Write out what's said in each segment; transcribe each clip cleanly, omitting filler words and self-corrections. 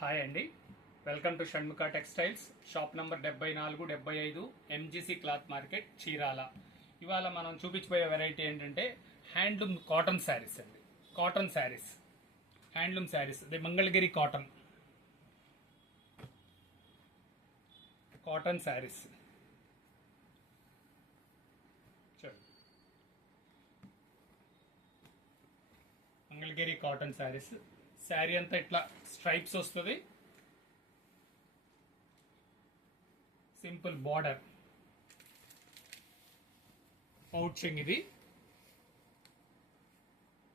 Hi అండి, welcome to Shanmukha textiles. Shop number 74, 75 MGC cloth market, Chirala. ఇవాళ మనం చూపించబోయే వెరైటీ ఏంటంటే హ్యాండ్లూమ్ కాటన్ శారీస్ అండి. Cotton saris, handloom saris. ఇది మంగళగిరి కాటన్ కాటన్ శారీస్. చూడండి, మంగళగిరి కాటన్ శారీస్. శారీ అంతా ఇట్లా స్ట్రైప్స్ వస్తుంది, సింపుల్ బార్డర్, పౌచింగ్. ఇది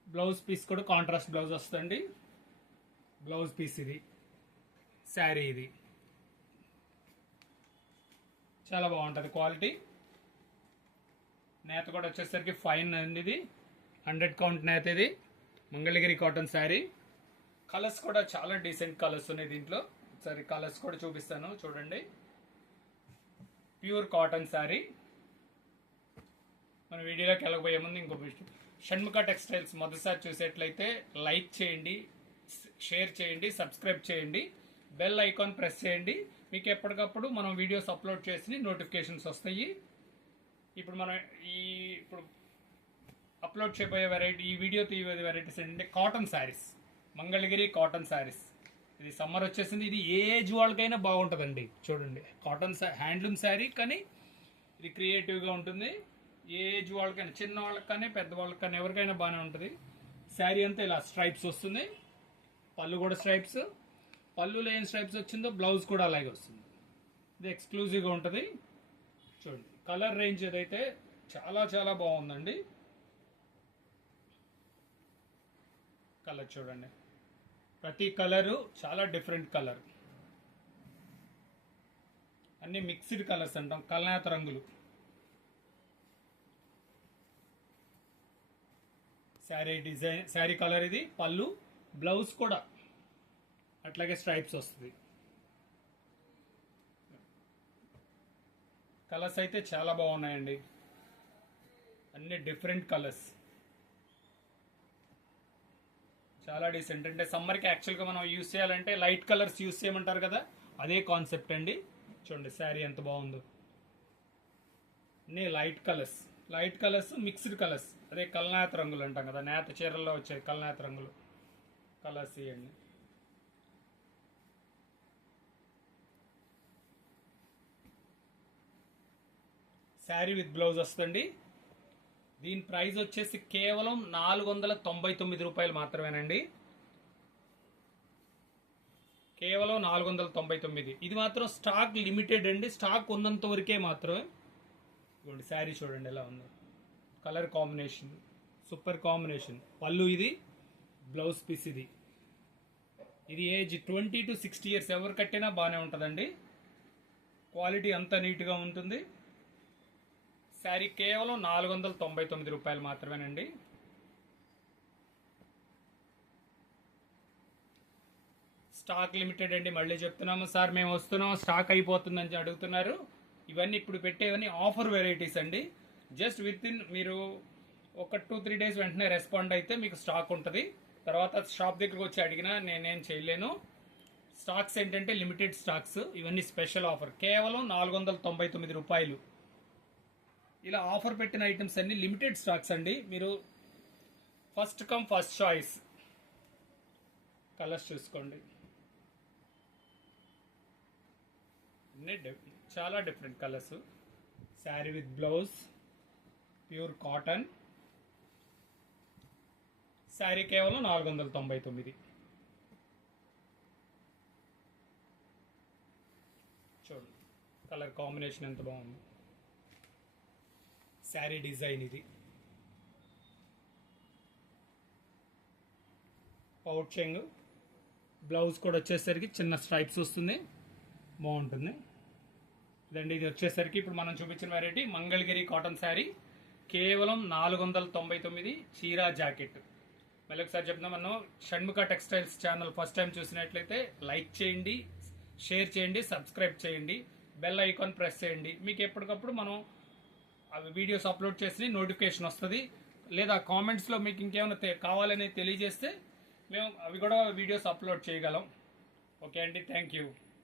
బ్లౌజ్ పీస్ కూడా కాంట్రాస్ట్ బ్లౌజ్ వస్తుంది. బ్లౌజ్ పీస్ ఇది, శారీ ఇది చాలా బాగుంటుంది. క్వాలిటీ నేత కూడా వచ్చేసరికి ఫైన్ అండి. ఇది 100 కౌంట్ నేత. ఇది మంగళగిరి కాటన్ శారీ. కలర్స్ కూడా చాలా డీసెంట్ కలర్స్ ఉన్నాయి దీంట్లో. ఒకసారి కలర్స్ కూడా చూపిస్తాను, చూడండి. Pure cotton sari. మన వీడియోలోకి వెళ్ళకపోయే ముందు ఇంకో విషయం, షణ్ముఖ టెక్స్టైల్స్ మొదటిసారి చూసేట్లయితే లైక్ చేయండి, షేర్ చేయండి, సబ్స్క్రైబ్ చేయండి, బెల్ ఐకాన్ ప్రెస్ చేయండి. మీకు ఎప్పటికప్పుడు మనం వీడియోస్ అప్లోడ్ చేసి నోటిఫికేషన్స్ వస్తాయి. ఇప్పుడు మనం ఇప్పుడు అప్లోడ్ చేయబోయే వెరైటీ, ఈ వీడియో తీయబోయే వెరైటీస్ ఏంటంటే కాటన్ శారీస్, మంగళగిరి కాటన్ శారీస్. ఇది సమ్మర్ వచ్చేసింది. ఇది ఏ ఏజ్ వాళ్ళకైనా బాగుంటుందండి. చూడండి, కాటన్ హ్యాండ్లూమ్ శారీ, కానీ ఇది క్రియేటివ్గా ఉంటుంది. ఏ ఏజ్ వాళ్ళకైనా, చిన్న వాళ్ళకి కానీ పెద్ద వాళ్ళకి కానీ ఎవరికైనా బాగానే ఉంటుంది. శారీ అంతా ఇలా స్ట్రైప్స్ వస్తుంది. పళ్ళు కూడా స్ట్రైప్స్. పళ్ళులో ఏం స్ట్రైప్స్ వచ్చిందో బ్లౌజ్ కూడా అలాగే వస్తుంది. ఇది ఎక్స్క్లూజివ్గా ఉంటుంది. చూడండి, కలర్ రేంజ్ ఏదైతే చాలా చాలా బాగుందండి. కలర్ చూడండి, ప్రతి కలరు చాలా డిఫరెంట్ కలర్. అన్ని మిక్స్డ్ కలర్స్ అంటాం, కల్నేత రంగులు. శారీ డిజైన్, శారీ కలర్ ఇది. పళ్ళు, బ్లౌజ్ కూడా అట్లాగే స్ట్రైప్స్ వస్తుంది. కలర్స్ అయితే చాలా బాగున్నాయండి, అన్ని డిఫరెంట్ కలర్స్, చాలా డీసెంట్. అంటే సమ్మర్కి యాక్చువల్గా మనం యూస్ చేయాలంటే లైట్ కలర్స్ యూస్ చేయమంటారు కదా, అదే కాన్సెప్ట్ అండి. చూడండి శారీ ఎంత బాగుందో. అన్నీ light colours, light colours, mixed colours. అదే కల్నేత రంగులు అంటాం కదా, నేత చీరల్లో వచ్చే కల్నేత రంగులు కలర్స్ ఇవ్వండి. శారీ విత్ బ్లౌజ్ వస్తుంది. దీని ప్రైస్ వచ్చేసి కేవలం 499 రూపాయలు మాత్రమేనండి. కేవలం 499. ఇది మాత్రం స్టాక్ లిమిటెడ్ అండి, స్టాక్ ఉన్నంత వరకే మాత్రమే. ఇదిగోండి, శారీ చూడండి ఎలా ఉందో. Colour combination super combination. పళ్ళు ఇది, బ్లౌజ్ పీస్ ఇది. ఇది ఏజ్ 20 to 60 years ఎవరు కట్టినా బాగానే ఉంటుందండి. క్వాలిటీ అంతా నీట్గా ఉంటుంది. శారీ కేవలం 499 రూపాయలు మాత్రమేనండి. స్టాక్ లిమిటెడ్ అండి. మళ్ళీ చెప్తున్నాము సార్, మేము వస్తున్నాం స్టాక్ అయిపోతుందని అడుగుతున్నారు. ఇవన్నీ ఇప్పుడు పెట్టేవన్నీ ఆఫర్ వెరైటీస్ అండి. జస్ట్ విత్ ఇన్ మీరు ఒక 2-3 days వెంటనే రెస్పాండ్ అయితే మీకు స్టాక్ ఉంటుంది. తర్వాత షాప్ దగ్గరకు వచ్చి అడిగినా నేనేం చేయలేను. స్టాక్స్ ఏంటంటే లిమిటెడ్ స్టాక్స్. ఇవన్నీ స్పెషల్ ఆఫర్, కేవలం 499 రూపాయలు. ఇలా ఆఫర్ పెట్టిన ఐటమ్స్ అన్ని లిమిటెడ్ స్టాక్స్ అండి. మీరు first come first choice. Colours చూసుకోండి, అన్ని చాలా different colours. Sari with blouse, pure cotton. Sari కేవలం 499. చూడండి, కలర్ కాంబినేషన్ ఎంత బాగుంది. శారీ డిజైన్ ఇది. పౌచింగ్, బ్లౌజ్ కూడా వచ్చేసరికి చిన్న స్ట్రైప్స్ వస్తుంది, బాగుంటుంది. ఇదండి, ఇది వచ్చేసరికి ఇప్పుడు మనం చూపించిన వెరైటీ మంగళగిరి కాటన్ శారీ. కేవలం 499. చీరా జాకెట్. మళ్ళీ ఒకసారి చెప్తున్నాం, మనం Shanmukha textiles channel first time చూసినట్లయితే లైక్ చేయండి, షేర్ చేయండి, సబ్స్క్రైబ్ చేయండి, బెల్ ఐకాన్ ప్రెస్ చేయండి. మీకు ఎప్పటికప్పుడు మనం అవి వీడియోస్ అప్లోడ్ చేసి నోటిఫికేషన్ వస్తుంది. లేదా కామెంట్స్లో మీకు ఇంకేమైనా కావాలని తెలియజేస్తే మేము అవి కూడా వీడియోస్ అప్లోడ్ చేయగలం. ఓకే అండి, థ్యాంక్ యూ.